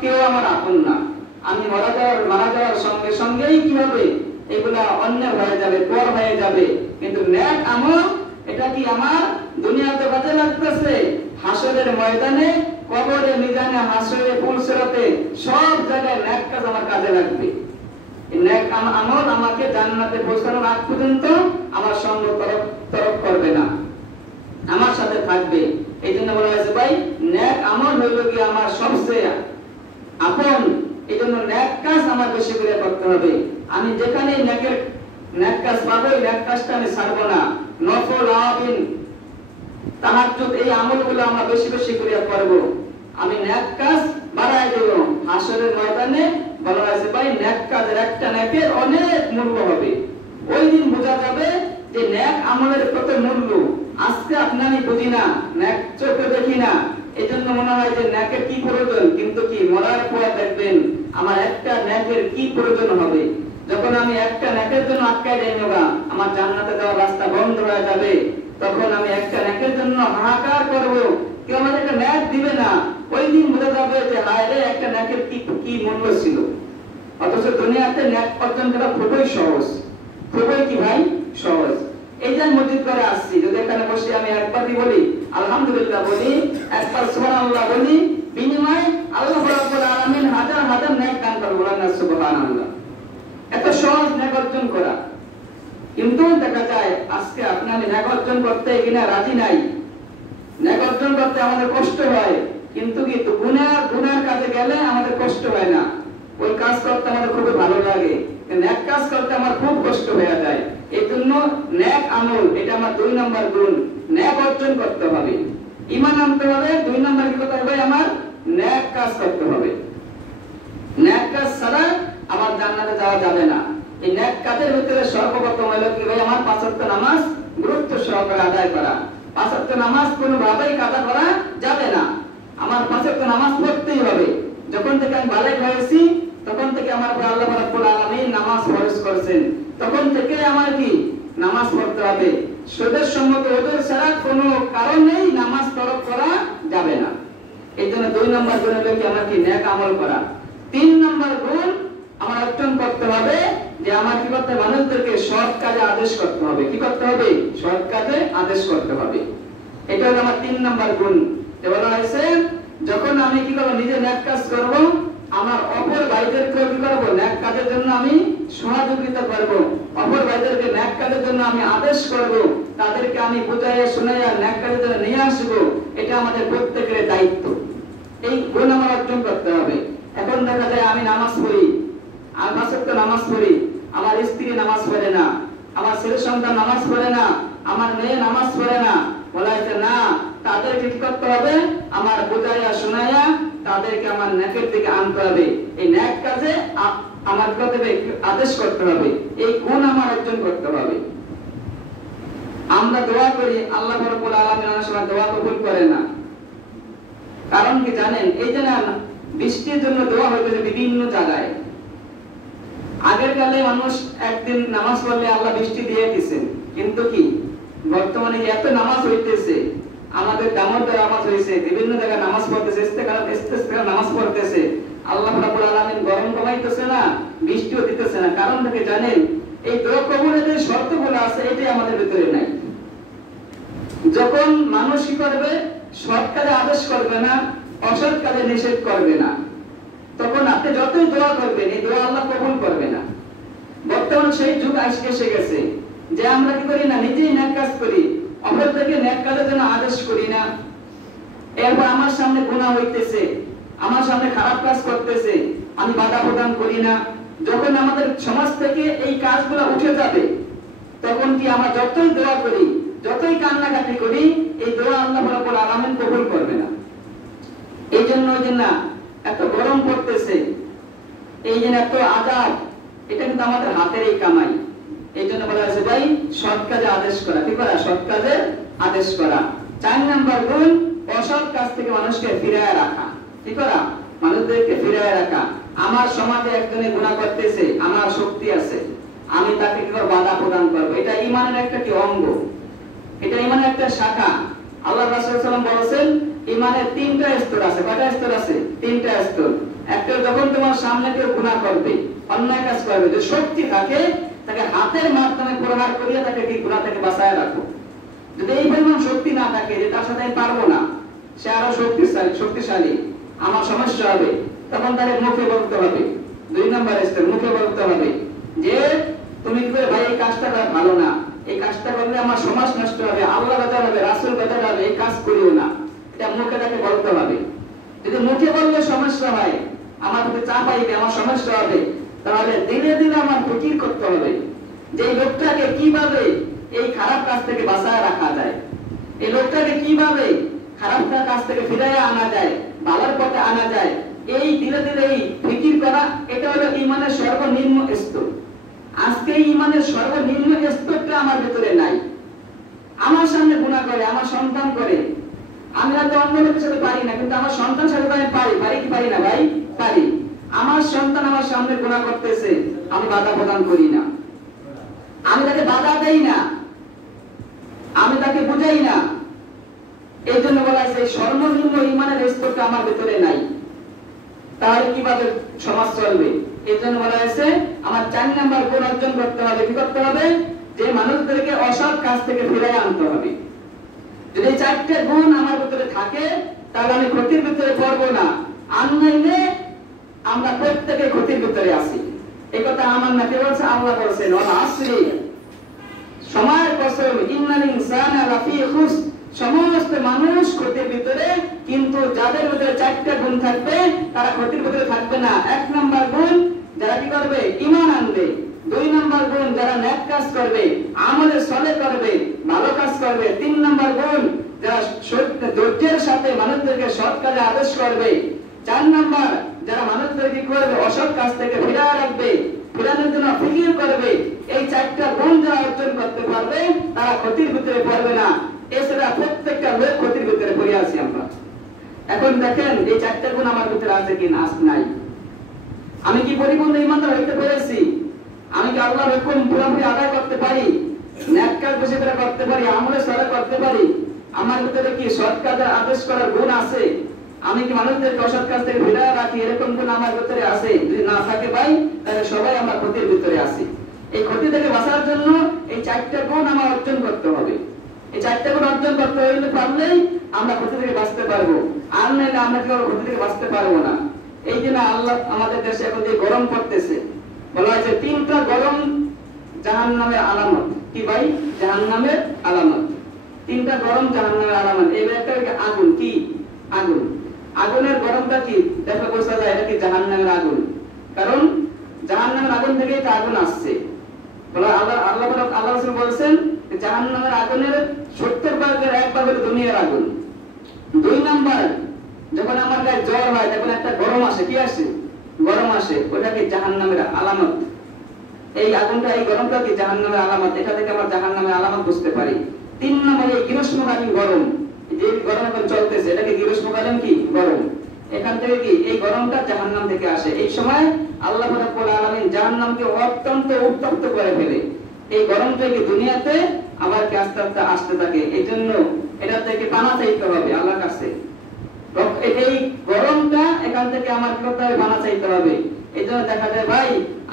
কেউ আমার আপন না। আমি মারা যাওয়ার সঙ্গে সঙ্গেই কি হবে, এগুলা অন্য হয়ে যাবে, পর হয়ে যাবে। কিন্তু নেক আমল এটা কি আমার দুনিয়াতে কাজে লাগতেছে, হাসরের ময়দানে, কবরে, মিজানে, হাসরে, পুলসিরাতে সব জায়গায় নেক কাজ আমার কাজে লাগবে। এই নেক আমল আমাকে জান্নাতে পৌঁছানোর আগ পর্যন্ত আমার সঙ্গ তরফ করবে না, আমার সাথে থাকবে। এই জন্য বলা হয়েছে ভাই নেক আমল হইল কি আমার সবচেয়ে আপন। এই জন্য নেক কাজ আমার বেশি করে করতে হবে। আমি যেখানে নেক কাজ পাবো, নেক কাজটা আমি ছাড়বো না। নফল, আওয়াবিন, তাহাজ্জুদ, এই আমলগুলো আমরা বেশি বেশি করে করব। আমি নেক কাজ বাড়াই দেব। হাসরের ময়দানে বলা হয়েছে ভাই নেক কাজের একটা নেকের অনেক মূল্য হবে। ওই দিন বোঝা যাবে যে নেক আমলের কত মূল্য। আজকে আপনি আমি বুঝি না, নেক চোখে দেখি না, এই জন্য মনে হয় যে নেকের কি প্রয়োজন, কিন্তু কি মরার পর দেখবেন আমার একটা নেকের কি প্রয়োজন হবে। যখন আমি একটা নেকের জন্য আটকায় যাই না, আমার জান্নাতে যাওয়ার রাস্তা বন্ধ হয়ে যাবে। তখন আমি একটা নেকের জন্য হাহাকার করব, কেউ আমাদের একটা নেক দিবে না। ওই দিন বোঝা যাবে যে হায় রে, একটা নেকের কি মূল্য ছিল। অথচ দুনিয়াতে নেক অর্জন করা খুবই সহজ, খুবই কি ভাই সহজ। এই যে মসজিদ করে আসছি, যদি এখানে বসে আমি একবারই বলি আলহামদুলিল্লাহ বলি, একবার সুবহানাল্লাহ বলি, বিনিময়ে আল্লাহ রাব্বুল আলামিন হাজার হাজার নেক দান করবেন। বলেন না সুবহানাল্লাহ। এত সহজ নেক অর্জন করা। কিন্তু দেখা যায় আজকে আপনি আমি নেক অর্জন করতে কিনা রাজি নাই। নেক অর্জন করতে আমাদের কষ্ট হয়, কিন্তু গুনার কাজে গেলে আমাদের কষ্ট হয় না। ওই কাজ করতে আমাদের খুবই ভালো লাগে, নেক কাজ করতে আমার খুব কষ্ট হয়ে যায়। এই জন্য নেক আমল এটা আমার 2 নম্বর গুণ। নেক অর্জন করতে হবে, ঈমান আনতে হবে। 2 নম্বর কি করতে হবে, আমার নেক কাজ করতে হবে। নেক কাজ ছাড়া আমার জান্নাতে যাওয়া যাবে না। এই নেক কাজের ভিতরে সর্বপ্রথম হলো কি ভাই, আমার 5 ওয়াক্ত নামাজ গুরুত্ব সহকারে আদায় করা। 5 ওয়াক্ত নামাজ কোনোভাবেই কাজা করা যাবে না। আমার 5 ওয়াক্ত নামাজ পড়তেই হবে। যখন থেকে আমি বালেগ হয়েছি তখন থেকে আমার উপর আল্লাহ রাব্বুল আলামিন নামাজ ফরজ করেছেন। তখন থেকে আমার কি নামাজ পড়তে হবে। শরীয়ত সম্মত ওদের ছাড়া কোনো কারণেই নামাজ তরক করা যাবে না। এই জন্য 2 নম্বর গুণ হলো কি আমার কি নেক আমল করা। 3 নম্বর গুণ আমার অর্জন করতে হবে যে আমার কি করতে হবে, মানুষদেরকে সৎ কাজে আদেশ করতে হবে। কি করতে হবে, সৎ কাজে আদেশ করতে হবে। এটা হলো আমার 3 নম্বর গুণ। যে বলা হয়েছে যখন আমি কি করব, নিজে নেক কাজ করব, আমার অপর ভাইদেরকে কি করব, নেক কাজের জন্য আমি সহযোগিতা করব। অপর ভাইদেরকে নেক কাজের জন্য আমি আদেশ করব, তাদেরকে আমি বুঝাইয়া শুনাইয়া নেক কাজের জন্য নিয়ে আসব। এটা আমাদের প্রত্যেকের দায়িত্ব। এই গুণ আমার অর্জন করতে হবে। এখন দেখা যায় আমি নামাজ পড়ি, আর 5 ওয়াক্ত নামাজ পড়ি, আমার স্ত্রী নামাজ পড়ে না, আমার ছেলে সন্তান নামাজ পড়ে না, আমার মেয়ে নামাজ পড়ে না। বলা হয়েছে না, তাদেরকে কি করতে হবে, আমার বুঝাইয়া শুনাইয়া তাদেরকে আমার নেকের দিকে আনতে হবে। এই নেক কাজে আমার আদেশ করতে হবে। এই গুণ আমার অর্জন করতে হবে। আমরা দোয়া করি, আল্লাহ রাব্বুল আলামিন অনেক সময় দোয়া কবুল করে না। কারণ কি জানেন, এই যে না বৃষ্টির জন্য দোয়া হইতেছে বিভিন্ন জায়গায়। আগের কালে মানুষ একদিন নামাজ পড়লে আল্লাহ বৃষ্টি দিয়ে দিয়েছেন, কিন্তু কি বর্তমানে এত নামাজ হইতেছে, আমাদের দামোদর নামাজ হইছে, বিভিন্ন জায়গায় নামাজ পড়তেছে, ইস্তেসকার নামাজ পড়তেছে, আল্লাহ রাব্বুল আলামিন গরম কমাইতেছে না, বৃষ্টিও দিতেছে না। কারণ থেকে জানেন, এই দোয়া কবুলের যে শর্তগুলো আছে এটাই আমাদের ভিতরে নাই। যখন মানুষ কি করবে, সৎ কাজে আদেশ করবে না, অসৎ কাজে নিষেধ করবে না, তখন আপনি যতই দোয়া করবেন এই দোয়া আল্লাহ কবুল করবে না। বর্তমান সেই যুগ এসে গেছে যে আমরা কি করি না, নিজেই নেক কাজ করি, অপরদেরকে নেক কাজের জন্য আদেশ করি না। এরপর আমার সামনে গুনাহ হইতেছে, আমার সামনে খারাপ কাজ করতেছে, আমি বাধা প্রদান করি না। যখন আমাদের সমাজ থেকে এই কাজগুলো উঠে যাবে, তখন কি আমরা যতই দোয়া করি, যতই কান্নাকাটি করি, এই দোয়া আল্লাহ রাব্বুল আলামিন কবুল করবে না। এই জন্য যে না এত গরম পড়তেছে, এই যে এত আযাব, এটা কিন্তু আমাদের হাতের এই কামাই। এই জন্য বলা হয়েছে ভাই সৎ কাজে আদেশ করা। কি করা, সৎ কাজে আদেশ করা। 4 নম্বর গুণ, অসৎ কাজ থেকে মানুষকে ফিরায় রাখা। কি করা, মানুষদেরকে ফিরায় রাখা। আমার সমাজে একজনে গুনাহ করতেছে, আমার শক্তি আছে, আমি তাকে কি করব, বাধা প্রদান করব। এটা ঈমানের একটা কি অঙ্গ, এটা ঈমানের একটা শাখা। আল্লাহ রাসূল সাল্লাল্লাহু আলাইহি ওয়াসাল্লাম বলেছেন ঈমানের 3টা স্তর আছে। কয়টা স্তর আছে? 3টা স্তর। আমার সামনে কেউ গুনাহ করবে, অন্যায় কাজ করবে, যদি শক্তি থাকে তাকে হাতের মাধ্যমে প্রহার করিয়া তাকে কি গুনাহ থেকে বাঁচায় রাখো। যদি এই পরিমাণ শক্তি না থাকে যে তার সাথে আমি পারবো না, সে আরো শক্তিশালী, আমার সমস্যা হবে, তখন তাকে মুখে বলতে হবে। 2 নম্বর স্টেপ, মুখে বলতে হবে যে তুমি কি করে ভাই এই কাজটা ভালো না, এই কাজটা করলে আমার সমাজ নষ্ট হবে, আল্লাহ বেজার হবে, রাসূল বেজার হবে, এই কাজ করিও না, এটা মুখে তাকে বলতে হবে। যদি মুখে বললে সমস্যা হয়, আমার প্রতি চাপ আইবে, আমার সমস্যা হবে, তাহলে দিনে দিনে আমার ফিকির করতে হবে যে এই লোকটাকে কিভাবে এই খারাপ কাজ থেকে বাঁচায় রাখা যায়, এই লোকটাকে কিভাবে খারাপ কাজ থেকে ফিরাইয়া আনা যায়, ভালোর পথে আনা যায়। এই ধীরে ধীরে এই ফিকির করা, এটা হলো ঈমানের সর্বনিম্ন স্তর। আজকে ঈমানের সর্বনিম্ন স্তরটা আমার ভিতরে নাই। আমার সামনে গুনাহ করে, আমার সন্তান করে, আমি হয়তো অন্য লোকের সাথে পারি না, কিন্তু আমার সন্তান সাথে আমি পারি কি পারি না ভাই? পারি। আমার সন্তান আমার সামনে গুনাহ করতেছে, আমি বাধা প্রদান করি না, আমি তাকে বাধা দেই না, আমি তাকে বুঝাই না। এই জন্য বলা হয়েছে সর্বনিম্ন ঈমানের স্তরটা আমার ভিতরে নাই, তাহলে কিভাবে সমাজ চলবে? এই জন্য বলা হয়েছে আমার 4 নাম্বার গুণ অর্জন করতে হবে। কি করতে হবে? যে মানুষদেরকে অসৎ কাজ থেকে ফিরিয়ে আনতে হবে। যদি 4টা গুণ আমার ভিতরে থাকে, তাহলে আমি ক্ষতির ভিতরে পড়বো না। আর নইলে আমরা প্রত্যেকে ক্ষতির ভিতরে আছি। এই কথা আমার না, কে বলছে? আল্লাহ বলছেন ওয়াল আসরি, সময়ের কসম, ইন্নাল ইনসানা লাফি খুসর, সমস্ত মানুষ ক্ষতির ভিতরে, কিন্তু যাদের ভিতরে 4টা গুণ থাকবে তারা ক্ষতির ভিতরে থাকবে না। 1 নাম্বার গুণ যারা কি করবে? ঈমান আনবে। 2 নাম্বার গুণ যারা নেক কাজ করবে, আমলে সলে করবে, ভালো কাজ করবে। 3 নাম্বার গুণ যারা ধৈর্যের সাথে মানুষদেরকে সৎ কাজে আদেশ করবে। 4 নাম্বার যারা মানুষদেরকে করবে অসৎ কাজ থেকে ফিরিয়ে রাখবে, ফিরানোর জন্য ফিকির করবে। এই 4টা গুণ যারা অর্জন করতে পারবে তারা ক্ষতির ভিতরে পড়বে না। এছাড়া প্রত্যেকটা লোক ক্ষতির ভিতরে পড়ে আছি আমরা। এখন দেখেন এই 4টা গুণ আমার ভিতরে আছে কি না? নাই। আমি কি পরিপূর্ণ ঈমানদার হইতে পেরেছি? আমি কি আল্লাহর হুকুম পুরোপুরি আদায় করতে পারি? নেক কাজ বেশি করে করতে পারি, আমলে সালেহ করতে পারি? আমার ভিতরে কি সৎ কাজের আদেশ করার গুণ আছে? আমি কি মানুষদেরকে অসৎ কাজ থেকে ফিরিয়ে রাখি, এরকম গুণ আমার ভিতরে আছে? যদি না থাকে ভাই, তাহলে সবাই আমরা ক্ষতির ভিতরে আছি। এই ক্ষতি থেকে বাঁচার জন্য এই 4টা গুণ আমার অর্জন করতে হবে। এই 4টা গুণ অর্জন করতে হইলে পারলেই আমরা ক্ষতি থেকে বাঁচতে পারবো, আর নাহলে আমরা কি ক্ষতি থেকে বাঁচতে পারবো না। এই জন্য আল্লাহ আমাদের দেশে এখন যে গরম পড়তেছে, বলা হয়েছে 3টা গরম জাহান্নামের আলামত। কি ভাই? জাহান্নামের আলামত। 3টা গরম জাহান্নামের আলামত। এই একটা আগুন, কি আগুন, আগুনের গরমটা কি দেখলে বোঝা যায় এটা কি জাহান্নামের আগুন। কারণ জাহান্নামের আগুন থেকেই তো আগুন আসছে। বলা আল্লাহ রাসূল বলেছেন জাহান্নামের আগুনের 70 ভাগের 1 ভাগ হলো দুনিয়ার আগুন। 2 নাম্বার, যখন আমার গায়ে জ্বর হয় তখন একটা গরম আসে, কি আসে? গরম আসে, ওটা কি জাহান্নামের আলামত। এই আগুনটা, এই গরমটা কি জাহান্নামের আলামত। এটা থেকে আমরা জাহান্নামের আলামত বুঝতে পারি। 3 নম্বরে এই গ্রীষ্মকালীন গরম, যে গরম এখন চলতেছে, এটাকে গ্রীষ্মকালীন কি গরম। এখান থেকে কি এই গরমটা জাহান্নাম থেকে আসে। এই সময় আল্লাহ রাব্বুল আলামিন জাহান্নামকে অত্যন্ত উত্তপ্ত করে ফেলে। এই গরমটা কি দুনিয়াতে আবার কি আস্তে আস্তে আসতে থাকে। এই জন্য এটা থেকে পানা চাইতে হবে আল্লাহর কাছে। এই গরমটা এখান থেকে আমার কি করতে হবে? পানা চাইতে হবে। এই জন্য দেখা যায় ভাই,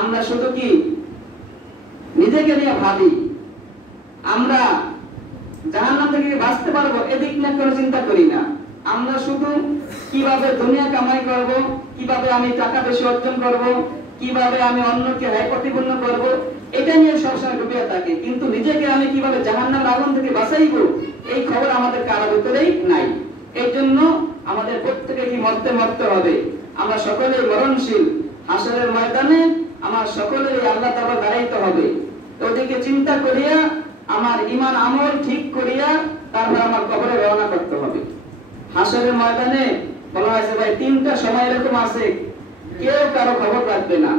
আমরা শুধু কি নিজেকে নিয়ে ভাবি, আমরা জাহান্নাম থেকে বাঁচতে পারবো এদিক নিয়ে কোনো চিন্তা করি না। আমরা শুধু কিভাবে দুনিয়া কামাই করব, কিভাবে আমি টাকা বেশি অর্জন করব, কিভাবে আমি অন্যকে হায় প্রতিপন্ন করব, এটা নিয়ে সবসময় ডুবে থাকি। কিন্তু নিজেকে আমি কিভাবে জাহান্নামের আগুন থেকে বাঁচাইবো, এই খবর আমাদের কারো ভিতরেই নাই। এই জন্য আমাদের প্রত্যেকে কি মরতে হবে। আমরা সকলেই মরণশীল। হাসরের ময়দানে আমার সকলেই আল্লাহ তাআলা দাঁড়াইতে হবে। ওদিকে চিন্তা করিয়া আমার ঈমান আমল ঠিক করিয়া তারপর আমার কবরে রওনা করতে হবে। হাসরের ময়দানে বলা হয়েছে ভাই 3টা সময় এরকম আছে কেউ কারো খবর রাখবে না।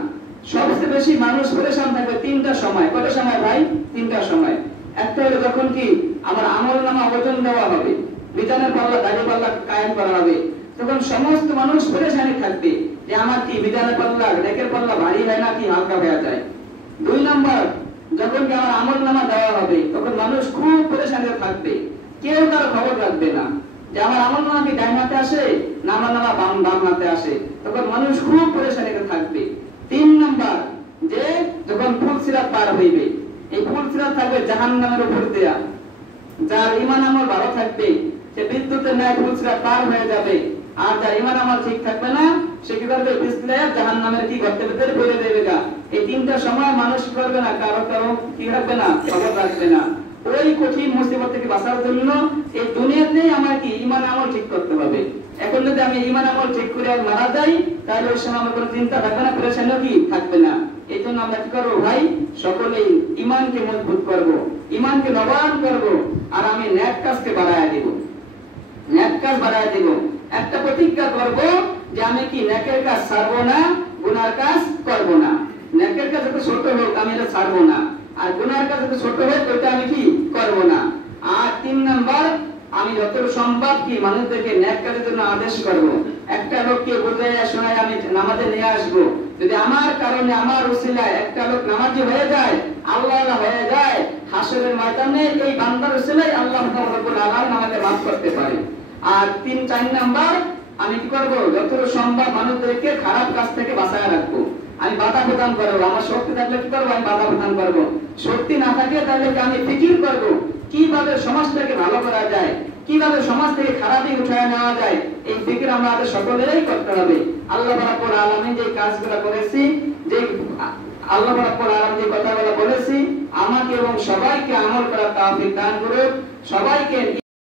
সবচেয়ে বেশি মানুষ পরেশান থাকবে 3টা সময়। কয়টা সময় ভাই? 3টা সময়। একটা হলো যখন কি আমার আমলনামা ওজন দেওয়া হবে, বিধানের পাল্লা দাড়ি পাল্লা কায়েম করা হবে, তখন সমস্ত মানুষ পরেশানি থাকবে যে আমার কি বিধানের পাল্লা নেকের পাল্লা ভারী হয় না কি হালকা হয়ে যায়। 2 নাম্বার, যখন কি আমার আমলনামা দেওয়া হবে তখন মানুষ খুব পরেশানিতে থাকবে, কেউ কারো খবর রাখবে না। যে আমার আমল নামা কি ডান হাতে আসে না আমার নামা বাম হাতে আসে, তখন মানুষ খুব পরেশানিতে থাকবে। 3 নাম্বার, যে যখন ফুলসিরাত পার হইবে, এই ফুলসিরাত থাকবে জাহান্নামের উপর দেয়া। যার ঈমান আমল ভালো থাকবে সে বিদ্যুতের ন্যায় ফুলসিরাত পার হয়ে যাবে, আর যার ঈমান আমল ঠিক থাকবে না সে কি করবে, পিছলে জাহান্নামের কি গর্তের ভিতরে পড়ে দেবে গা। এই 3টা সময় মানুষ কি করবে না, কারো কি রাখবে না, খবর রাখবে না। ওই কঠিন মুসিবত থেকে বাঁচার জন্য এই দুনিয়াতেই আমার কি ঈমান আমল ঠিক করতে হবে। এখন যদি আমি ঈমান আমল ঠিক করে মারা যাই তাহলে ওই সময় আমার কোনো চিন্তা থাকবে না, পেরেশানিও কি থাকবে না। এই জন্য আমরা কি করবো ভাই, সকলেই ঈমানকে মজবুত করব, ঈমানকে নবায়ন করব, আর আমি নেক কাজকে বাড়ায় দেব, নেক কাজ বাড়ায় দেব। একটা প্রতিজ্ঞা করব যে আমি কি নেকের কাজ ছাড়বো না, গুনার কাজ করব না। নেকের কাজ যত ছোট হোক আমি এটা ছাড়বো না, আর গুনার কাজ যত ছোট হোক ওটা আমি কি করব না। আর 3 নাম্বার, আমি যতটুকু সম্ভব কি মানুষদেরকে নেক কাজের জন্য আদেশ করব। একটা লোককে বুঝাইয়া শোনায় আমি নামাজে নিয়ে আসবো, যদি আমার কারণে আমার উসিলায় একটা লোক নামাজি হয়ে যায়, আল্লাহ হয়ে যায়, হাসরের ময়দানে এই বান্দার উসিলায় আল্লাহ রাব্বুল আলামিন আমাকে মাফ করতে পারে। আর 3-4 নাম্বার, আমি কি করব, যতটুকু সম্ভব মানুষদেরকে খারাপ কাজ থেকে বাঁচায় রাখবো, আমি বাধা প্রদান করবো। আমার শক্তি থাকলে কি করবো, আমি বাধা প্রদান করবো। শক্তি না থাকলে তাহলে আমি ফিকির করব কিভাবে সমাজটাকে ভালো করা যায়, কিভাবে সমাজ থেকে খারাপই উঠায় নেওয়া যায়। এই ফিকির আমাদের সকলেরই করতে হবে। আল্লাহ রাব্বুল আলামিন যে কাজগুলো করেছি, যে আল্লাহ রাব্বুল আলামিন যে কথাগুলো বলেছি, আমাকে এবং সবাইকে আমল করার তৌফিক দান করুন। সবাইকে